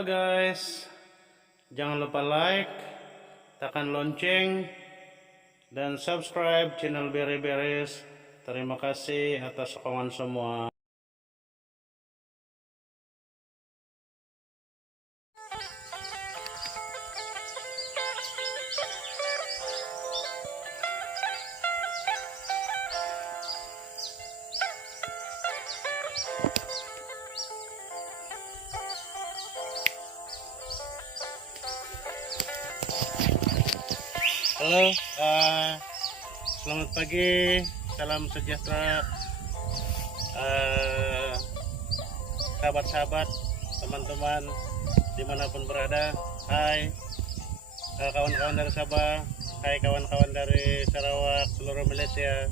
Halo guys, jangan lupa like, tekan lonceng, dan subscribe channel Beri Beres. Terima kasih atas sokongan semua. Halo, selamat pagi, salam sejahtera, sahabat-sahabat, teman-teman dimanapun berada. Hai, kawan-kawan dari Sabah, hai kawan-kawan dari Sarawak, seluruh Malaysia,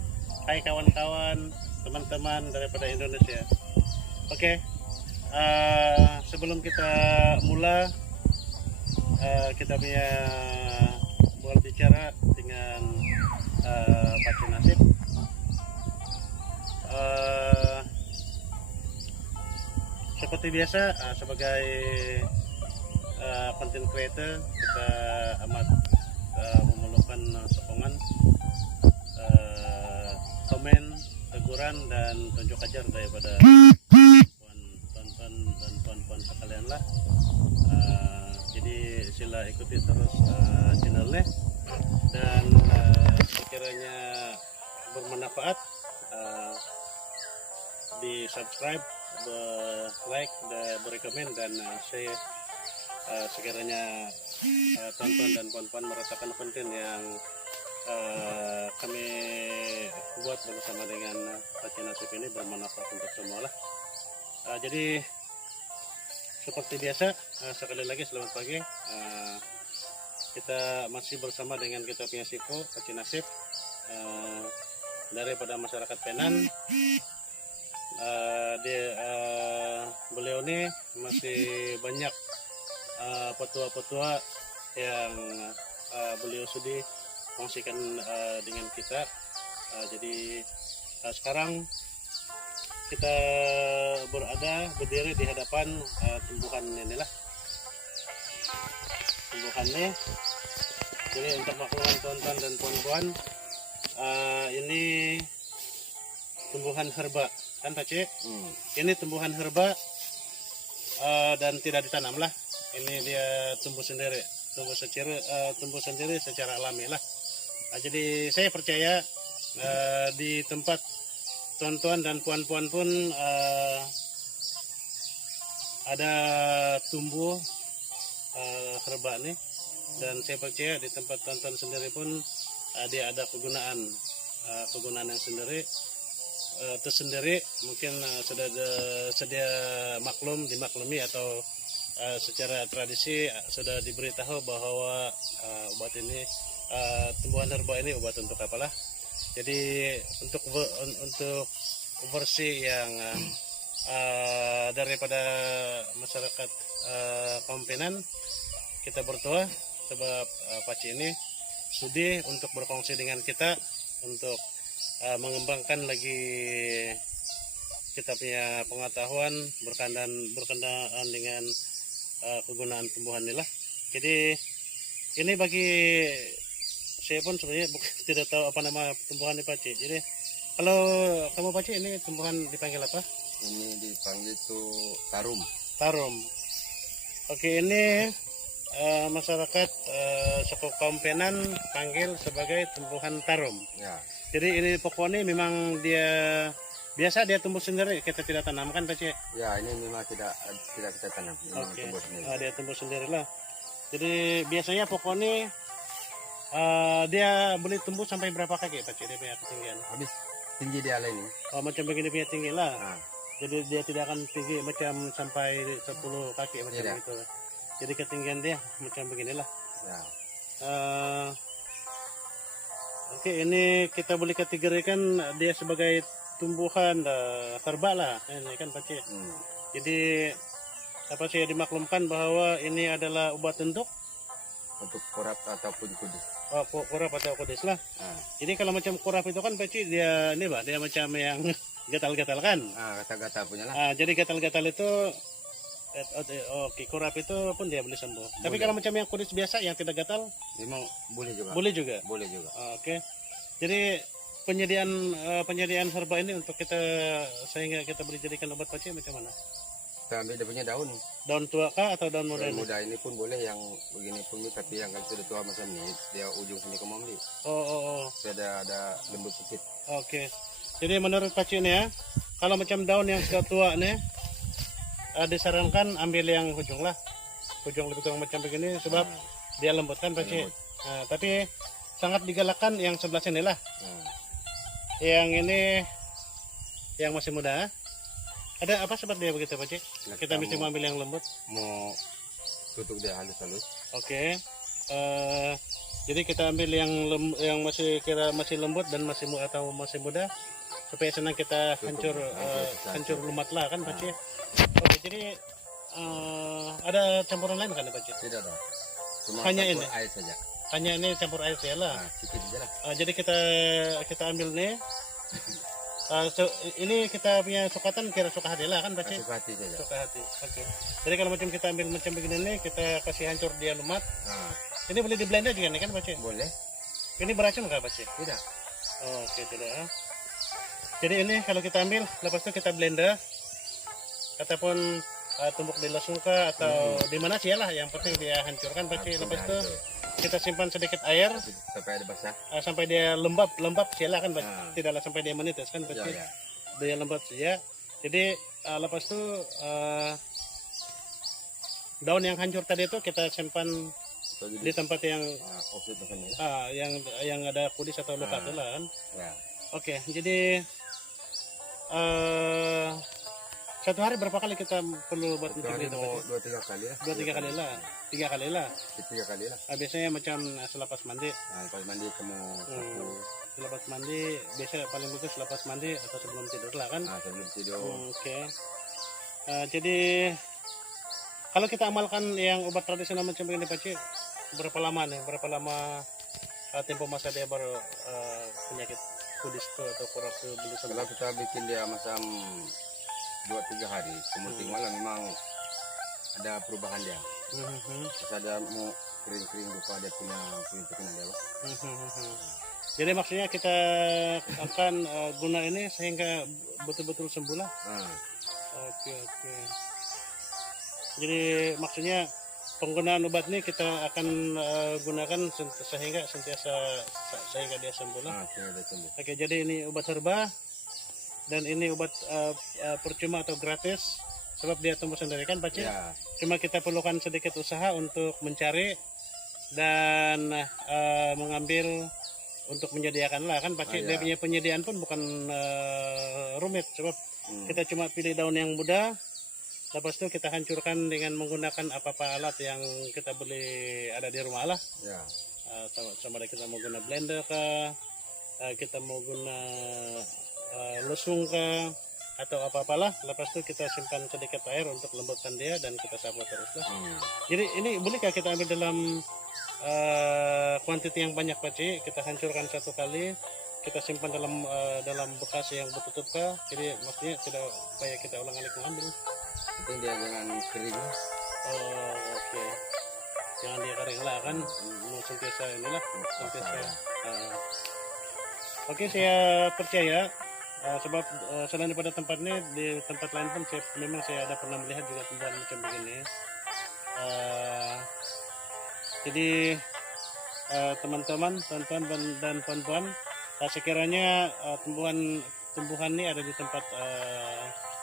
hai kawan-kawan, teman-teman daripada Indonesia. Oke, sebelum kita mulai, kita punya bicara dengan Pak Nasib. Seperti biasa, sebagai content creator, kita amat memerlukan sokongan, komen, teguran, dan tunjuk ajar daripada tonton dan puan-puan sekalian lah. Jadi sila ikuti terus channelnya, dan sekiranya bermanfaat, di subscribe, like, berekomen, dan saya sekiranya tonton dan puan-puan merasakan konten yang kami buat bersama dengan Pak Nasib ini bermanfaat untuk semua lah. Jadi seperti biasa, sekali lagi selamat pagi. Kita masih bersama dengan kita punya Sipo, Pak Nasib, daripada masyarakat Penan. Beliau ini masih banyak petua-petua yang beliau sudah kongsikan dengan kita. Jadi sekarang kita berdiri di hadapan tumbuhan inilah, tumbuhannya. Jadi untuk maklum tonton dan puan-puan, ini tumbuhan herba kan Pak Cik? Ini tumbuhan herba, dan tidak ditanam lah. Ini dia tumbuh sendiri, tumbuh sendiri secara alami lah. Jadi saya percaya di tempat tuan-tuan dan puan-puan pun ada tumbuh herba nih, dan saya percaya di tempat tuan-tuan sendiri pun dia ada kegunaan yang tersendiri. Mungkin sudah sedia dimaklumi atau secara tradisi sudah diberitahu bahwa obat ini, tumbuhan herba ini obat untuk apalah. Jadi untuk versi yang daripada masyarakat kaum Penan, kita berdoa sebab Pak Cik ini sudi untuk berkongsi dengan kita untuk mengembangkan lagi kita punya pengetahuan berkenaan dengan kegunaan tumbuhan ini lah. Jadi ini bagi saya pun sebenarnya tidak tahu apa nama tumbuhan ini Pak Cik. Jadi kalau kamu Pak Cik, ini tumbuhan dipanggil apa? Ini dipanggil itu tarum. Tarum. Oke, ini masyarakat suku kaum Penan panggil sebagai tumbuhan tarum. Ya. Jadi ini pokoknya memang dia biasa dia tumbuh sendiri, kita tidak tanamkan Pak Cik? Ya, ini memang tidak kita tanam. Oke. Tumbuh sendiri. Dia tumbuh sendiri lah. Jadi biasanya pokoknya dia boleh tumbuh sampai berapa kaki Pak Cik, dia punya ketinggian? Habis tinggi dia lain ini. Oh, macam begini punya tinggi lah. Nah, Jadi dia tidak akan tinggi macam sampai 10 kaki macam tidak. itu. Jadi ketinggian dia macam beginilah. Ya. Oke, ini kita boleh kategorikan dia sebagai tumbuhan herba lah, ini kan Pak Cik. Jadi apa saya dimaklumkan bahwa ini adalah obat untuk kurap ataupun kudis. Kurap atau kudis lah. Jadi kalau macam kurap itu kan Pak Cik, dia ini dia macam yang gatal-gatal kan. Gatal-gatal punya lah. Jadi gatal-gatal itu Oke, kurap itu pun dia boleh sembuh. Tapi Boleh. kalau macam yang kudis biasa yang tidak gatal, Memang boleh juga. boleh juga. Boleh juga. Oke. Jadi penyediaan herba ini untuk kita sehingga kita boleh jadikan obat paci macam mana? Kita ambil dia punya daun. Daun tua kah atau daun muda Daun ini? muda ini pun boleh, yang begini pun boleh, tapi yang kalau sudah tua macam ini dia ujung sini kamu ambil. Oh. Dia ada lembut sedikit. Oke. Jadi menurut paci ini ya, kalau macam daun yang sudah tua nih, disarankan ambil yang ujung lah. Ujung lebih kurang macam begini sebab Nah, dia lembut kan paci. lembut. Nah, tapi sangat digalakkan yang sebelah sini lah. Nah, Yang ini yang masih muda. Ada apa sebab dia begitu paci? nah, Kita mesti mau, mengambil yang lembut. mau tutup dia halus-halus. Oke. Jadi kita ambil yang masih lembut dan atau masih muda supaya senang kita Tutup. hancur lumat lah kan paci. Oke, jadi ada campuran lain kan paci? Tidak ada. Cuma Hanya campur ini? air saja. Hanya ini campur air saja lah. Nah, sedikit saja lah. Jadi kita ambil nih. Ini kita punya sukatan kira suka hati lah kan paci? Suka hati saja. Suka hati. Oke. Jadi kalau macam kita ambil macam begini nih, kita kasih hancur dia lumat. Nah, Ini boleh di blender juga nih kan paci? boleh. Ini beracun nggak paci? Tidak. Oke, tidak. Jadi ini kalau kita ambil, lepas itu kita blender, ataupun tumbuk di lesungka atau di mana sih lah, yang penting dia hancurkan paci. Lepas itu kita simpan sedikit air Sampai ada basah. sampai dia lembab sialah kan paci. Nah. Tidaklah sampai dia menetes kan paci. Ya. Dia lembab saja. Jadi lepas itu daun yang hancur tadi itu kita simpan di tempat yang Offset macam ni. yang ada kudis atau luka itu lah kan. Ya. Oke, jadi satu hari berapa kali kita perlu buat Itu macam hari itu? mau Paci? 2-3 kali lah. 2-3 kali lah. 3 kali lah. 3 kali lah. Biasanya macam selepas mandi. Nah, lepas mandi kamu sapu. Selepas mandi, biasa paling bagus selepas mandi atau sebelum tidur lah kan. Nah, sebelum tidur. Oke. Jadi kalau kita amalkan yang obat tradisional macam ini Paci, berapa lama nih? Berapa lama tempo masa dia penyakit kudis itu atau kurap itu boleh sembuh? Kalau kita bikin dia macam 2-3 hari, kemudian malam memang ada perubahan dia. Terus ada mau kering-kering lupa dia punya punya dia. Jadi maksudnya kita akan guna ini sehingga betul-betul sembuh lah. Oke. Jadi maksudnya penggunaan obat ini kita akan gunakan sehingga dia sembuh lah. Sehingga dia sembuh. Oke, jadi ini obat herba dan ini obat percuma atau gratis sebab dia tumbuh sendiri kan Paci? Ya. Cuma kita perlukan sedikit usaha untuk mencari dan mengambil untuk menyediakan lah kan Paci. Dia punya penyediaan pun bukan rumit sebab kita cuma pilih daun yang muda. Lepas itu kita hancurkan dengan menggunakan apa-apa alat yang kita beli ada di rumah lah. Ya. Sama ada kita mau guna blender kah, kita mau guna lesung kah, atau apa-apalah. Lepas itu kita simpan sedikit air untuk lembutkan dia dan kita sapu terus lah. Jadi ini bolehkah kita ambil dalam kuantiti yang banyak Paci? Kita hancurkan satu kali, kita simpan dalam bekas yang bertutup kah? Jadi maksudnya tidak supaya kita ulang-alik mengambil. Penting dia jangan kering. Oke. Jangan dia kering lah kan, mau sentiasa inilah, sentiasa. Oke, saya percaya sebab selain daripada tempat ini di tempat lain pun memang saya ada pernah melihat juga tumbuhan macam begini. Jadi teman-teman, tuan-tuan dan puan-puan, sekiranya tumbuhan ini ada di tempat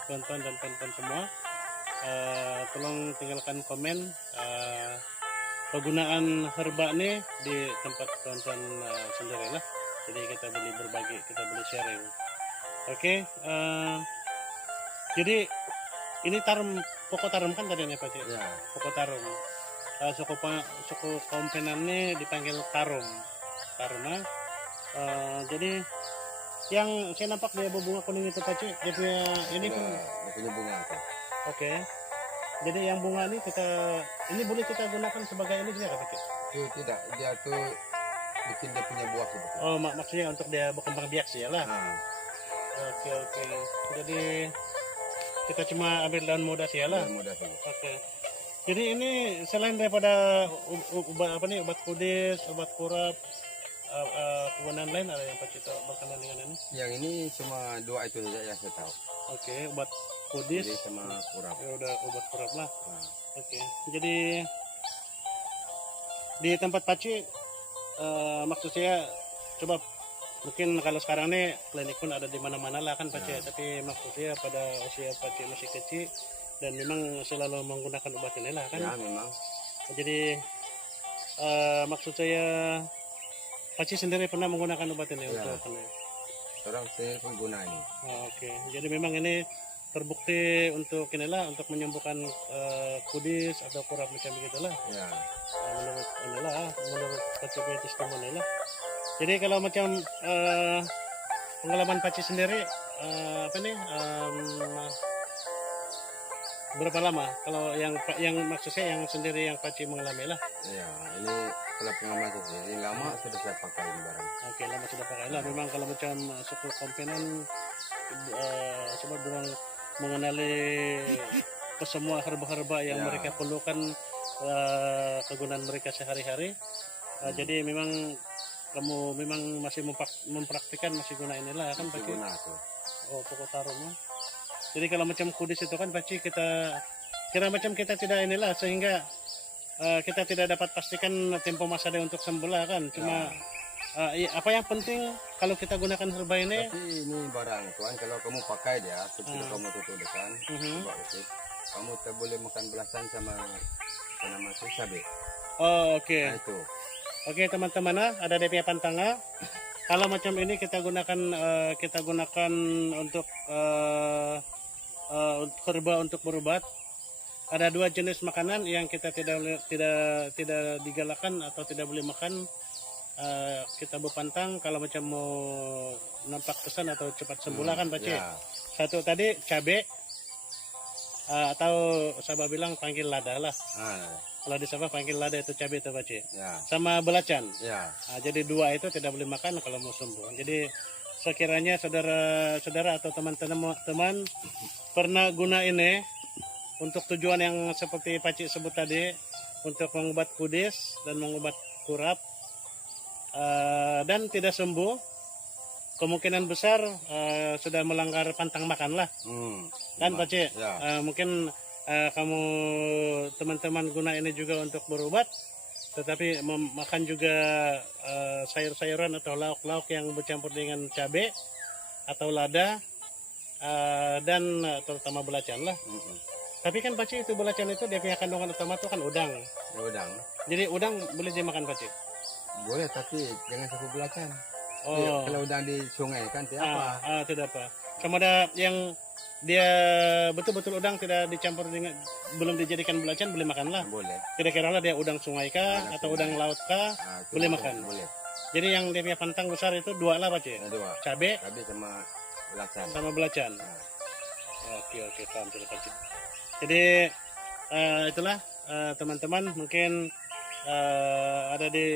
tuan-tuan dan puan-puan semua. Tolong tinggalkan komen penggunaan herba ini di tempat tuan-tuan sendiri lah. Jadi kita boleh berbagi, kita boleh sharing. Oke, jadi ini pokok tarum kan tadi nih Pak Cik? Ya. Pokok tarum. Suku kompenan ini dipanggil tarum. Jadi yang saya nampak dia berbunga kuning itu Pak Cik, dia punya ini pun. Punya bunga. Oke. Jadi yang bunga ini boleh kita gunakan sebagai ini juga Pak Cik? Itu tidak, dia tuh bikin dia punya buah gitu. Oh, maksudnya untuk dia berkembang biak sih ya lah. Oke. Jadi Kita cuma ambil daun muda sih lah. Daun muda saja. Oke. Jadi ini selain daripada obat apa nih, obat kudis, obat kurap, kegunaan lain ada yang Pak Cito berkenan dengan ini? Yang ini cuma 2 itu saja yang saya tahu. Oke, obat kudis Jadi sama kurap. ya udah obat kurap lah. Nah, Oke. Jadi di tempat Paci maksud saya coba mungkin kalau sekarang nih klinik pun ada di mana-mana lah kan Paci, tapi maksud saya pada usia Paci masih kecil dan memang selalu menggunakan obat ini lah kan. ya memang. Jadi maksud saya Paci sendiri pernah menggunakan obat ini Ya. untuk ini. Orang sendiri pengguna ini. Oke. Jadi memang ini terbukti untuk inilah untuk menyembuhkan kudis atau kurap macam begitulah. Ya. Menurut inilah menurut Paci punya testimoni lah. Jadi kalau macam pengalaman Paci sendiri apa nih berapa lama kalau yang maksud saya yang sendiri yang Paci mengalami lah. Ya, ini kalau pengalaman saya ini lama sudah saya pakai ini barang. Oke, lama sudah pakai lah. Memang kalau macam suku komponen coba dorang mengenali ke semua herba-herba yang Ya. mereka perlukan kegunaan mereka sehari-hari. Jadi memang kamu memang masih mempraktikkan masih guna inilah kan Paci. Pengguna tuh. Oh, pokok tarum ya. Jadi kalau macam kudis itu kan Paci kita kira macam kita tidak inilah sehingga kita tidak dapat pastikan tempo masa dia untuk sembuh lah kan. Cuma apa yang penting kalau kita gunakan herba ini Tapi ini barang tuan, kalau kamu pakai dia, setelah kamu tutupkan, coba usik, kamu tak boleh makan belasan sama apa nama itu cabai. oh oke. Nah itu. Oke teman-teman ada DP pantangan. Kalau macam ini kita gunakan untuk herba untuk berobat. Ada 2 jenis makanan yang kita tidak digalakkan atau tidak boleh makan. Kita berpantang kalau macam mau nampak kesan atau cepat sembuh lah kan Paci. Ya. Satu tadi cabai atau Sabah bilang panggil lada lah. Kalau di Sabah panggil lada itu cabai itu Paci. Ya. Sama belacan. Ya. Jadi 2 itu tidak boleh makan kalau mau sembuh. Jadi sekiranya saudara-saudara atau teman-teman pernah guna ini untuk tujuan yang seperti Paci sebut tadi, untuk mengobat kudis dan mengobat kurap dan tidak sembuh, kemungkinan besar sudah melanggar pantang makan lah kan Paci. Ya. Mungkin kamu teman-teman guna ini juga untuk berobat, tetapi makan juga sayur-sayuran atau lauk-lauk yang bercampur dengan cabai atau lada dan terutama belacan lah. Tapi kan Paci itu belacan itu dia punya kandungan utama itu kan udang. Udang. Jadi udang boleh dimakan Paci? Boleh, tapi jangan sapu belacan. Oh. Ya, kalau udang di sungai kan tidak apa. Tidak apa. Sama ada yang dia betul-betul udang tidak dicampur dengan belum dijadikan belacan boleh makan lah. Boleh. Kira-kira lah dia udang sungai kah atau udang laut kah Itu boleh makan. Boleh. Jadi yang dia punya pantang besar itu 2 lah Paci. Ada 2. Cabai Cabai sama belacan. sama belacan. Nah. Oke paham sudah Paci. Jadi itulah teman-teman mungkin ada di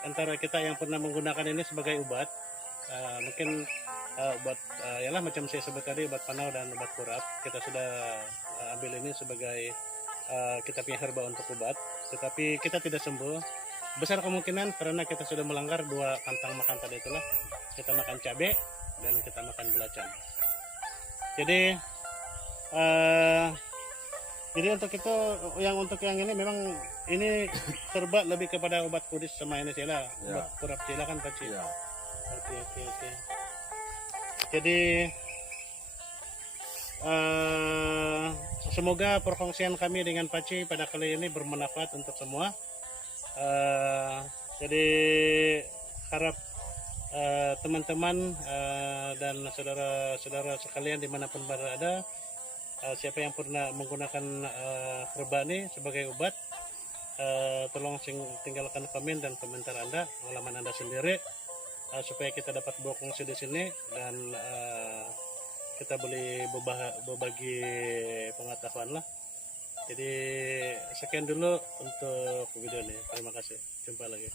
antara kita yang pernah menggunakan ini sebagai obat. Mungkin obat yalah macam saya sebut tadi obat panau dan obat kurap kita sudah ambil ini sebagai kita punya herba untuk obat, tetapi kita tidak sembuh. Besar kemungkinan karena kita sudah melanggar 2 pantang makan tadi itulah. Kita makan cabai dan kita makan belacan. Jadi untuk yang ini memang ini herba lebih kepada obat kudis sama ini sila, obat kurap sila kan Paci. Ya. Oke. Jadi semoga perkongsian kami dengan Paci pada kali ini bermanfaat untuk semua. Jadi harap teman-teman dan saudara-saudara sekalian dimanapun berada, siapa yang pernah menggunakan herba ini sebagai obat, tolong tinggalkan komen dan komentar Anda, pengalaman Anda sendiri, supaya kita dapat berkongsi di sini dan kita boleh berbagi pengetahuan lah. Jadi sekian dulu untuk video ini. Terima kasih. Jumpa lagi.